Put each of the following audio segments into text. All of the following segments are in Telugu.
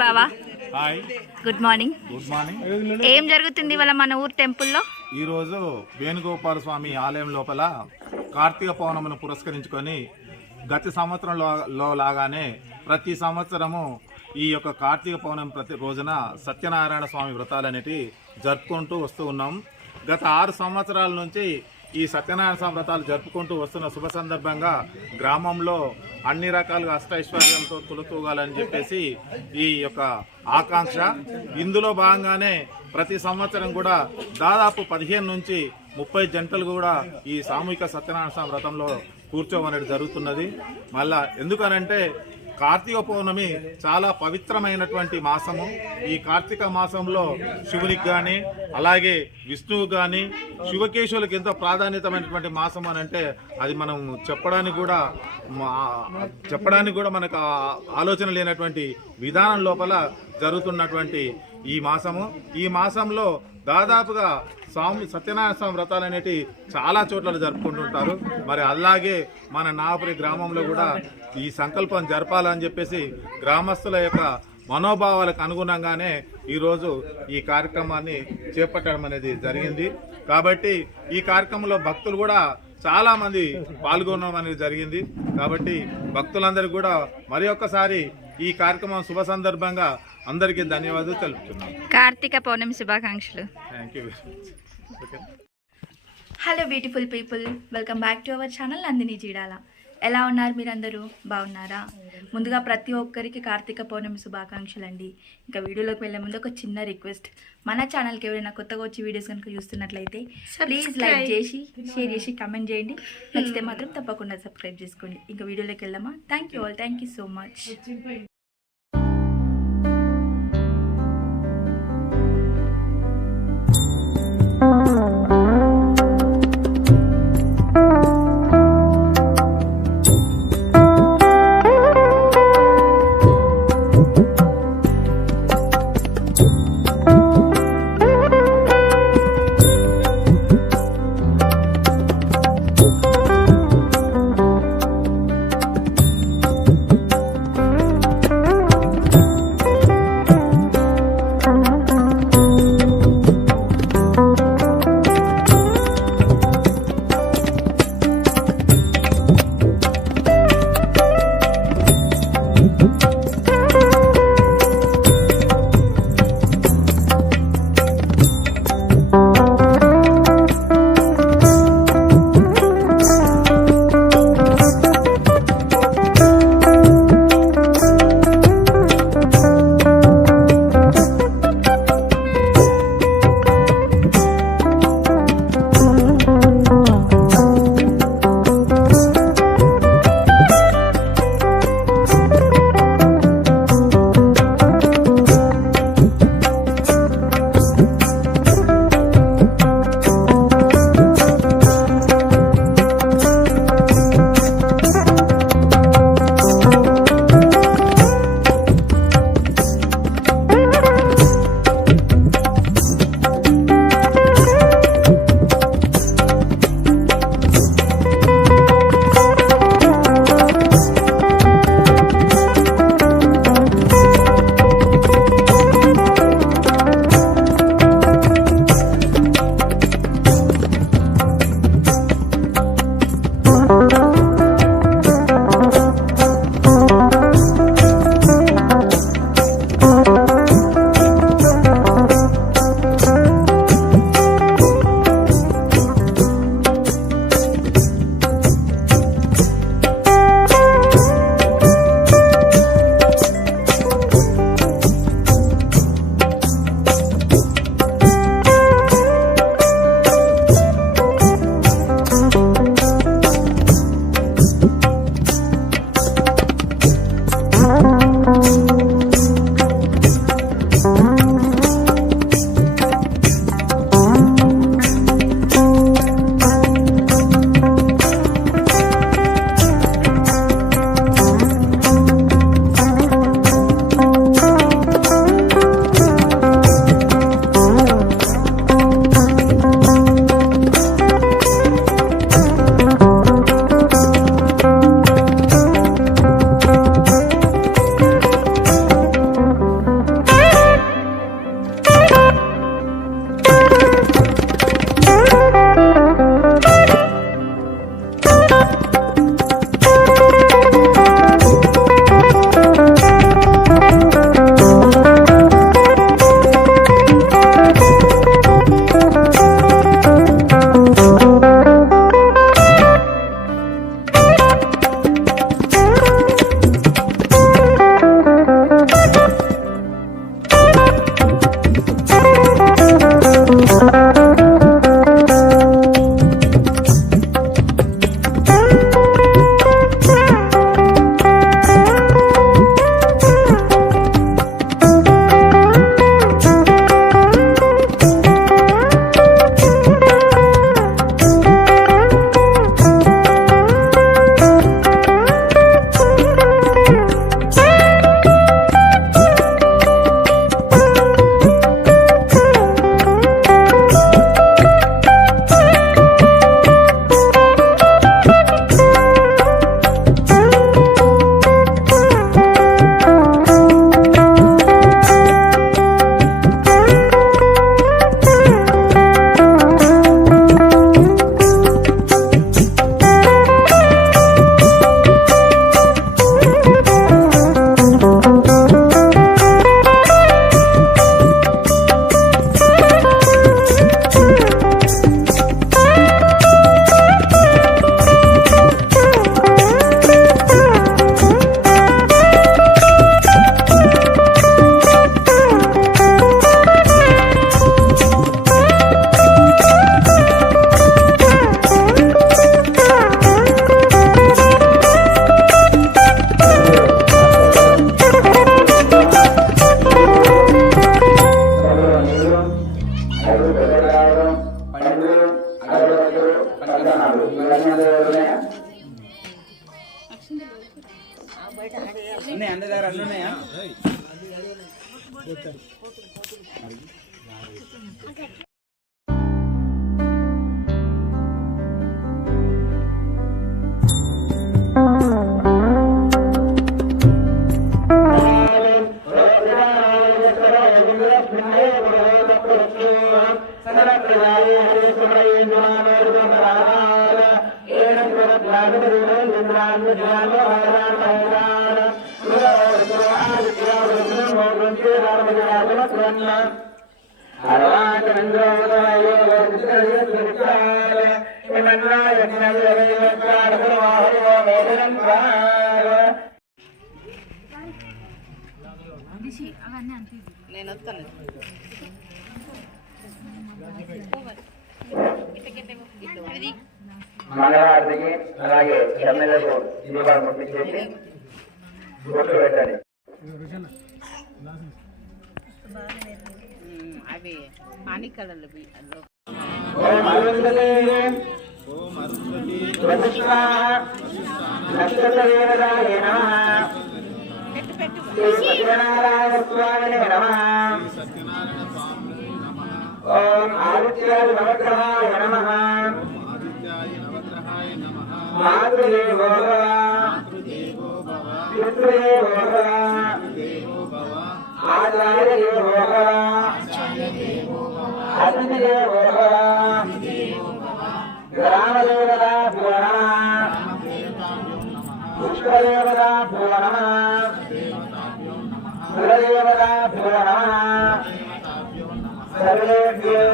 బావా? Hi. Good morning good morning ఏం జరుగుతుంది ఇవాళ మన ఊరు టెంపుల్లో? ఈరోజు వేణుగోపాల స్వామి ఆలయం లోపల కార్తీక పౌర్ణమిని పురస్కరించుకొని గత సంవత్సరంలో లాగానే ప్రతి సంవత్సరము ఈ యొక్క కార్తీక పౌర్ణమి ప్రతి రోజున సత్యనారాయణ స్వామి వ్రతాలు అనేటివి జరుపుకుంటూ వస్తూ ఉన్నాం. గత ఆరు సంవత్సరాల నుంచి ఈ సత్యనారాయణ స్వామి వ్రతాలు జరుపుకుంటూ వస్తున్న శుభ సందర్భంగా గ్రామంలో అన్ని రకాలుగా అష్టైశ్వర్యాలతో తులతూగాలని చెప్పేసి ఈ యొక్క ఆకాంక్ష. ఇందులో భాగంగానే ప్రతి సంవత్సరం కూడా దాదాపు పదిహేను నుంచి ముప్పై జంటలు కూడా ఈ సామూహిక సత్యనారాయణ స్వామి వ్రతంలో కూర్చోమనేది జరుగుతున్నది. మళ్ళా ఎందుకనంటే కార్తీక పౌర్ణమి చాలా పవిత్రమైనటువంటి మాసము. ఈ కార్తీక మాసంలో శివునికి కానీ అలాగే విష్ణువు కానీ శివకేశవులకు ఎంతో ప్రాధాన్యతమైనటువంటి మాసం అని అంటే అది మనం చెప్పడానికి కూడా చెప్పడానికి కూడా మనకు ఆలోచన లేనటువంటి విధానం లోపల జరుగుతున్నటువంటి ఈ మాసము. ఈ మాసంలో దాదాపుగా స్వామి సత్యనారాయణ స్వామి వ్రతాలు అనేటివి చాలా చోట్ల జరుపుకుంటుంటారు. మరి అలాగే మన నాపురి గ్రామంలో కూడా ఈ సంకల్పం జరపాలని చెప్పేసి గ్రామస్తుల యొక్క మనోభావాలకు అనుగుణంగానే ఈరోజు ఈ కార్యక్రమాన్ని చేపట్టడం అనేది జరిగింది. కాబట్టి ఈ కార్యక్రమంలో భక్తులు కూడా చాలామంది పాల్గొనడం అనేది జరిగింది. కాబట్టి భక్తులందరికీ కూడా మరి ఒక్కసారి ఈ కార్యక్రమం శుభ సందర్భంగా అందరికీ ధన్యవాదాలు తెలుపుతున్నాం. కార్తీక పౌర్ణమి శుభాకాంక్షలు. Thank you very much okay hello beautiful people welcome back to our channel Nandini Jeedala ఎలా ఉన్నారు మీరందరూ? బాగున్నారా? ముందుగా ప్రతి ఒక్కరికి కార్తీక పౌర్ణమి శుభాకాంక్షలు అండి ఇంకా వీడియోలోకి వెళ్ళే ముందు ఒక చిన్న రిక్వెస్ట్. మన ఛానల్కి ఎవరైనా కొత్తగా వచ్చి వీడియోస్ కనుక చూస్తున్నట్లయితే ప్లీజ్ లైక్ చేసి షేర్ చేసి కమెంట్ చేయండి. నచ్చితే మాత్రం తప్పకుండా సబ్స్క్రైబ్ చేసుకోండి. ఇంకా వీడియోలోకి వెళ్దామా? Thank you all thank you so much నేను వస్తాను. మంగళవారికి అలాగే ఎమ్మెల్యేకు దీపాలు పంపించేసి బొట్లు పెట్టండి అవి పానీ కలర్లవి ఓం అరుంధతే ఓం అరుంధతి పెట్టు పెట్టు ఓం నవగ్రహాయ నమః. మాతృదేవో భవ పితృదేవో భవ ఆచార్యదేవో భవ గ్రామదేవతా భో పుష్పదేవతా భో కులదేవతా భో సర్వేభ్యో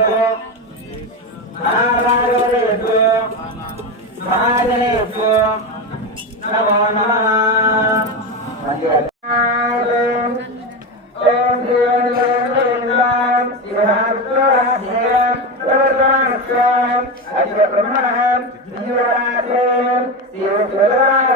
మహారాజేభ్యో మహాజనేభ్యో నమో నమ ప్రవర్తనాశ్రం అధిక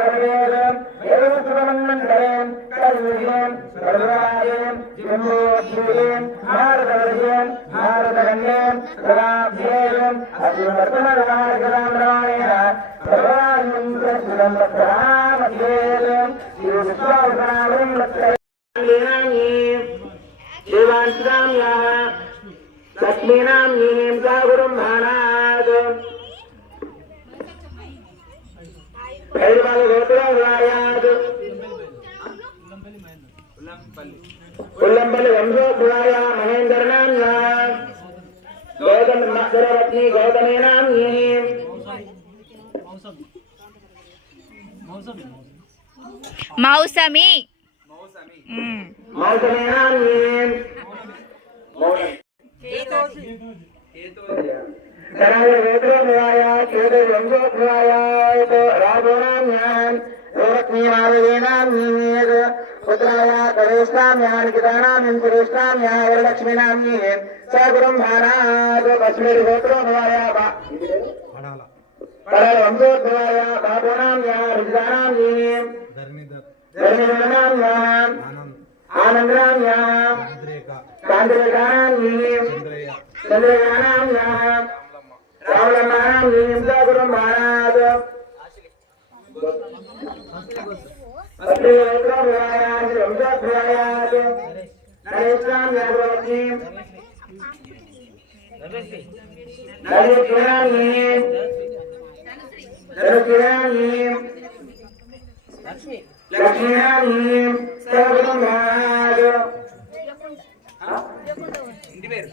గౌతమేనామ్నీ మౌసమి మ్మ్. మౌసమేనామ్నీ కరాయ గోత్రోద్భవాయ కేతు వంశోద్భవాయ రాఘోనామ్యాం లక్ష్మీనారాయణామ్యేత్ పుత్రాయ కవేష్టామ్యాన్ కితానామిం సురేష్టామ్యా వరలక్ష్మీనామ్యే స గురుం భానాత్ కశ్మీర్ గోత్రోద్భవాయ కరాయ వంశోద్భవాయ బాబోనామ్యా రుజానామ్యే ధర్మినామ్యాం ఆనందరామ్యాం కాంతిరేఖానామ్యే చంద్రయానామ్యాం రావణమానామ్యే స గురుం భానాత్ పద్మానామీ సంయోజ్ఞామ్యా లావణ్యానామీ సాయి మోక్షిత్ సాయి మోక్షజ్ఞామ్యా సాయి మోక్ష సాయి మోక్షానామీ విఘ్నేష్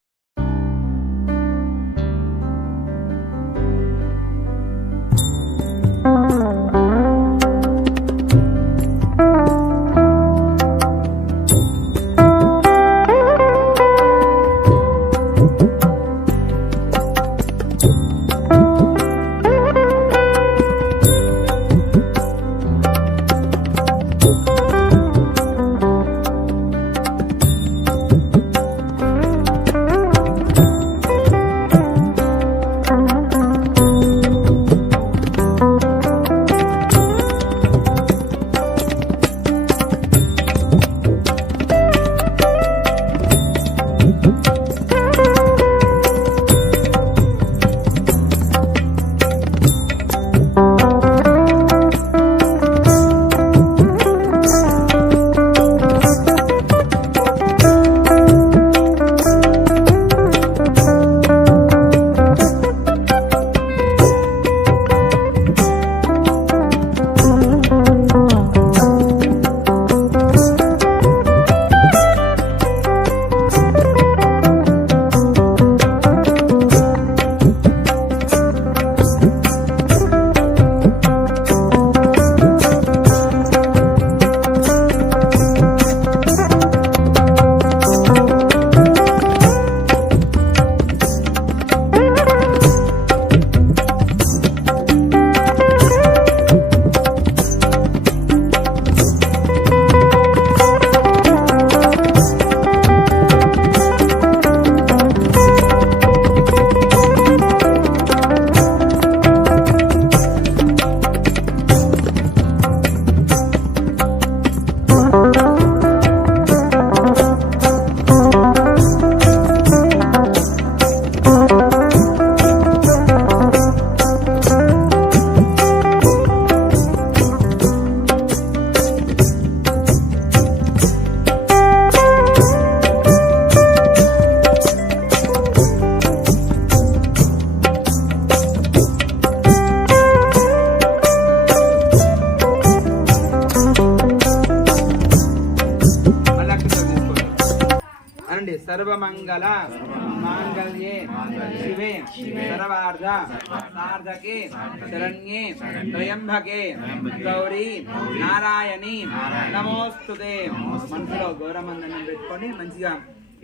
మంగళ మాంగళ్యే శివే సర్వార్థ సార్థకే శరణ్యే త్రయంబకే గౌరీ నారాయణి నమోస్తుదే మనసులో గౌరవందనం పెట్టుకొని మంచిగా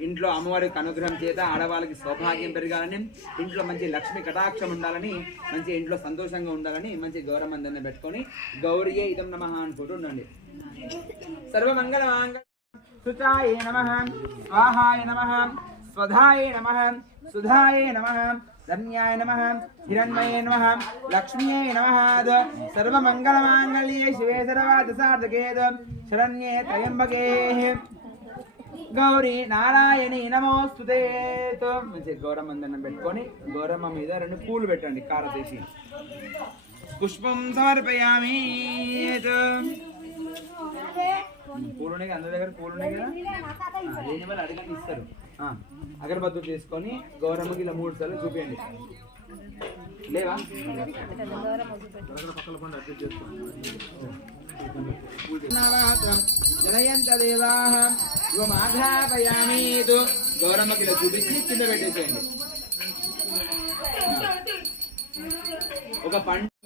ఇంట్లో అమ్మవారికి అనుగ్రహం చేత ఆడవాళ్ళకి సౌభాగ్యం పెరగాలని ఇంట్లో మంచి లక్ష్మి కటాక్షం ఉండాలని మంచి ఇంట్లో సంతోషంగా ఉండాలని మంచి గౌరవందనం పెట్టుకొని గౌరీయే ఇదం నమ అనుకుంటూ ఉండండి. సర్వమంగళ సుచాయ నమ. స్వాహాయ నమ. స్వధాయ నమ సుధాయ నమ ధన్యాయ నమ హిరణ్మయే నమ లక్ష్మ్యే నమ సర్వమంగళమాంగళ్యే శివే సర్వాత సార్థకే శరణ్యే త్రయంబకే. గౌరీ నారాయణి నమోస్తుతే మంచి గౌరమందనం పెట్టుకొని గౌరమ్మ మీద రెండు పూలు పెట్టండి కారతేసి పుష్పం సమర్పయామి. పూలు ఉన్నాయి అందరి దగ్గర పూలు ఉన్నాయి కదా. ఆ, లేని వాళ్ళు ఇస్తారు. అగరబత్తులు తీసుకొని గౌరమ్మకి ఇలా మూడు సార్లు చూపించండి లేవా? నవాహతం జనయంత దేవాహ యువమాఘాపయామీతు గౌరమ్మకి ఇలా చూపించి కింద పెట్టేసేయండి. ఒక పండుగ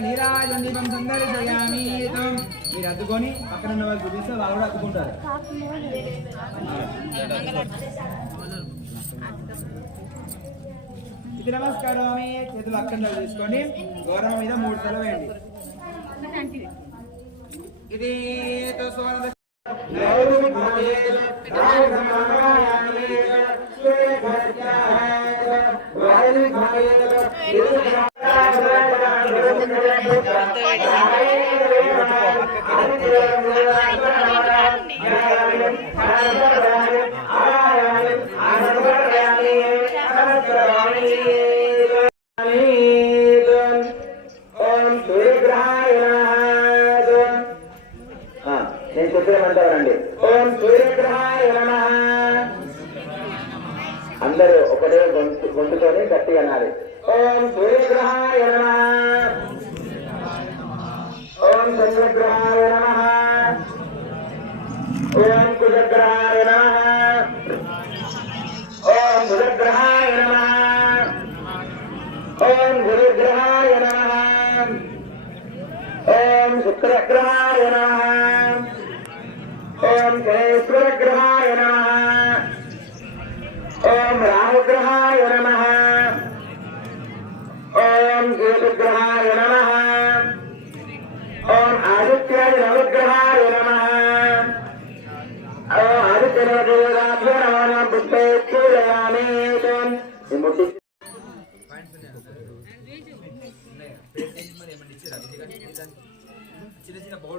నీరాజం దీపం సందర్శయామి మీరు అద్దుకొని పక్కన ఉన్న వాళ్ళు చూపిస్తే వాళ్ళు కూడా అద్దుకుంటారు ఇది నమస్కారం చేతులు అక్కడ తీసుకోండి గౌరవం మీద మూడు సార్లు వేయండి ఇది తో ప్రాంతం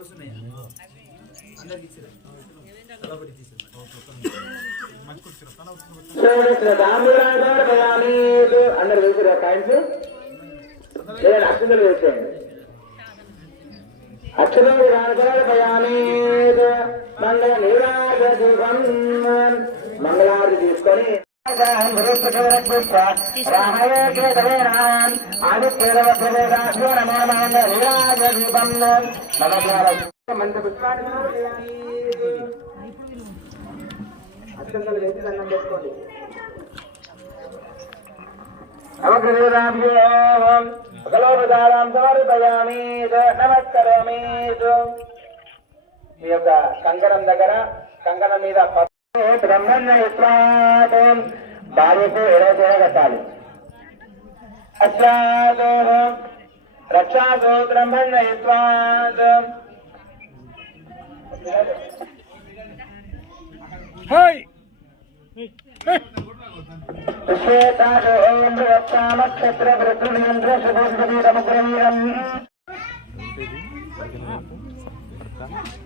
చిన్న అందరు వేసారు పాయింట్స్ లేదా అక్షతలు వేసేయండి అక్షతలు మంగళ నీరాజ మంగళారతి తీసుకొని మంత్ర పుష్పాన్ని యొక్క కంకణం దగ్గర కంకణం మీద బ్రహ్మణ యత్రాదం బాలికు ఎడచేయ కట్టాలి అశ్రాదోహం రక్షాదో బ్రహ్మణ యత్రాదం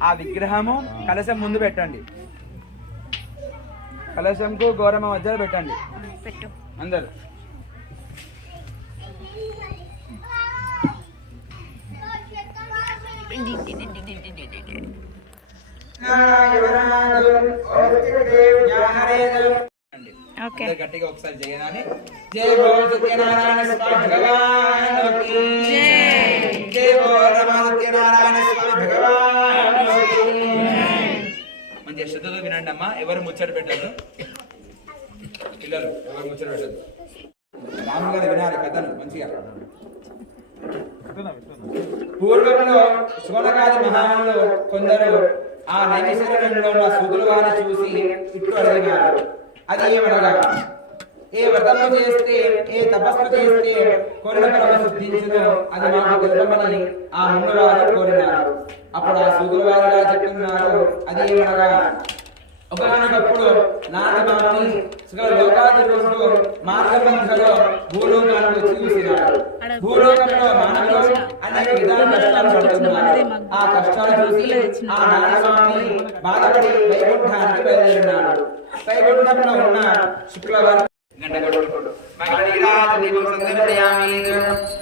ఆ విగ్రహము కలశం ముందు పెట్టండి. కలశంకు గౌరమ్మ మధ్యలో పెట్టండి. పెట్టు. అందరు. గట్టిగా ఒకసారి చేయనాలి జై బోల్ సత్యనారాయణ స్వామి భగవాన్ కీ జై బోల్ రమణ సత్యనారాయణ స్వామి భగవాన్ కీ శ్రద్ధతో వినండి అమ్మా. ఎవరు ముచ్చట పెట్టదు పిల్లలు ఎవరు ముచ్చట పెట్టదు రాముగారు వినాలి కథను మంచిగా. పూర్వంలో శివనగాది మహానులు కొందరు ఆ నైమిషరంలో ఉన్న సూదులు వారిని చూసి ఇట్లు అడిగినారు. అది ఏమనగా ఏ వ్రతము చేస్తే ఏ తపస్సు చేస్తే కోరిన పరమ సిద్ధించును? అది మాకు తెలుపమని ఆ ముందు కోరినారు అప్పుడు ఆ సూదులు వారు ఇలా చెప్తున్నారు. అది ఏమనగా ఒకనొకప్పుడు నారదమామి సకల లోకాధిపతుడు మార్గబంధలో భూలోకానికి వచ్చి చూసినాడు. భూలోకంలో మానవులు అనేక విధాల కష్టాలు పడుతున్నారు. ఆ కష్టాలు చూసి ఆ నారదమామి బాధపడి వైకుంఠానికి బయలుదేరినాడు. వైకుంఠంలో ఉన్న శుక్రవారం మంగళగిరాజ దీపం సందర్శయామి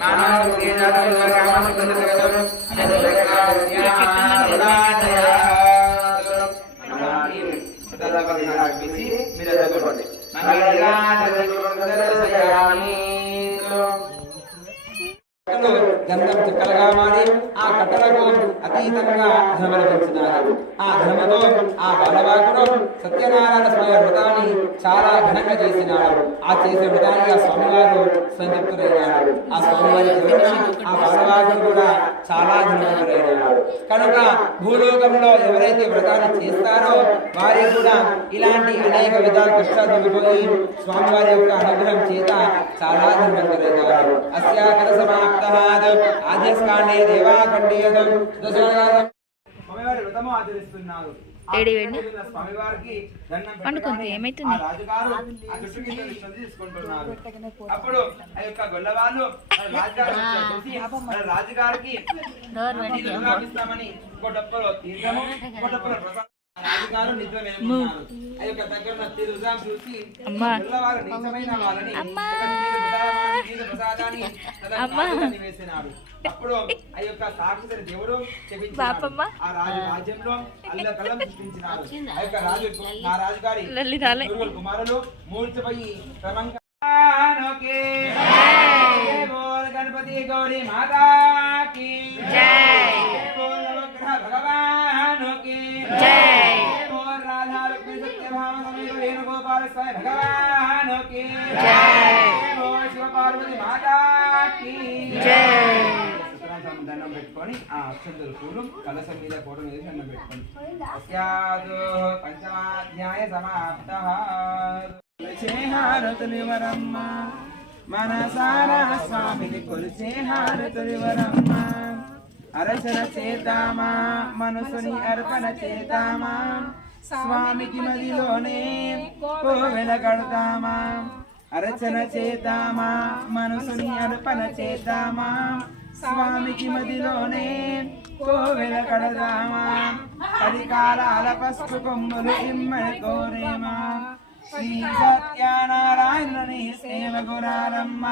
మానవ శ్రీనాథ రామ సుందర గంధం చుక్కలుగా మారి ఆ కట్టలకు అతీతంగా ధనమనిపించినారు ఆ ధనముతో ఆ బాలవాకుడు సత్యనారాయణ స్వామి వ్రతాన్ని చాలా ఘనంగా చేసినాడు. ఆ చేసే వ్రతానికి ఆ స్వామివారు సంతృప్తులైనాడు ఆ స్వామివారి ఆ బాలవాకుడు కూడా చాలా ధనవంతుడైనాడు కనుక భూలోకంలో ఎవరైతే వ్రతాన్ని చేస్తారో వారి కూడా ఇలాంటి అనేక విధాల కష్టాలు తొలగిపోయి స్వామివారి యొక్క అనుగ్రహం చేత చాలా ధనవంతులైనారు అస్యాకర సమాప్త ఆద్యస్కాండే దేవాఖండే స్వామివారి వ్రతము ఆచరిస్తున్నారు స్వామివారికి దండం ఏమైతుంది? అప్పుడు ఆ యొక్క గొల్లవాళ్ళు రాజుగారికి ఇంకో డబ్బలో తీర్థము. గొల్లవారు నీచమైన వాళ్ళని ప్రసాదాన్ని అప్పుడు ఆ యొక్క సాక్షి దేవుడు చెప్పించాడు పాపమ్మ. ఆ రాజు రాజ్యంలో అల్లకల్లం సృష్టించినారు ఆ యొక్క రాజు ఆ రాజుగారి లల్లి రాలే. నలుగురు కుమారులు మూర్చపోయి క్రమంగా గణపతి గౌరీ మాతా కీ జై బోల్ నవగ్రహ భగవానుకి. రాధా లక్ష్మీ సత్యభామ సమేత వేణుగోపాల స్వామి భగవానుకి. శివ పార్వతి మాతా కీ జై. సుతరాం దండం పెట్టుకొని ఆ అక్షంతులు పూలు కలసం మీద ఫోటో మీద దండం పెట్టుకొని. అస్యాదు పంచమాధ్యాయ సమాప్త. కొలిచే హారతులివరమ్మ మనసారా స్వామిని కొలిచే హారతులివరమ్మ అరచన చేద్దామా మనసుని అర్పణ చేద్దామా? స్వామికి మదిలోనే కోవెల కడతామా? అరచన చేద్దామా మనసుని అర్పణ చేద్దామా? స్వామికి మదిలోనే కోవెల కడదామా? అధికారాల పసుపు కొమ్ములు ఇమ్మడి కోరేమా? శ్రీ సత్యనారాయణని సేవ గురారమ్మ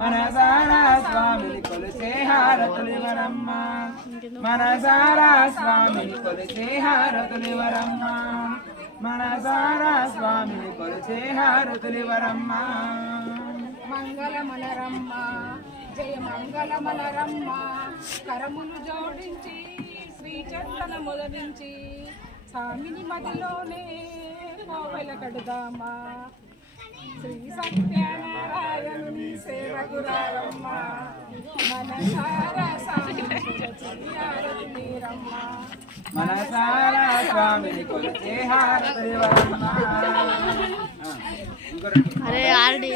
మనసారా స్వామిని కొలిసే హారతులివరమ్మ మనసారా స్వామిని కొలిసే హారతులివరమ్మ మనసారా స్వామిని కొలిసే హారతులివరమ్మ మంగళమలరమ్మ జయ మంగళమలరమ్మ కరములు జోడించి శ్రీ చందన మొదలించి స్వామిని మదిలోనే కోవెల కడుదామా. శ్రీ సత్యనారాయణుని సేవకురారమ్మ మనసారా స్వామిని కొలిచేయారమ్మ. మనసారా స్వామిని ఇంకో రెండు అరే ఆల్రెడీ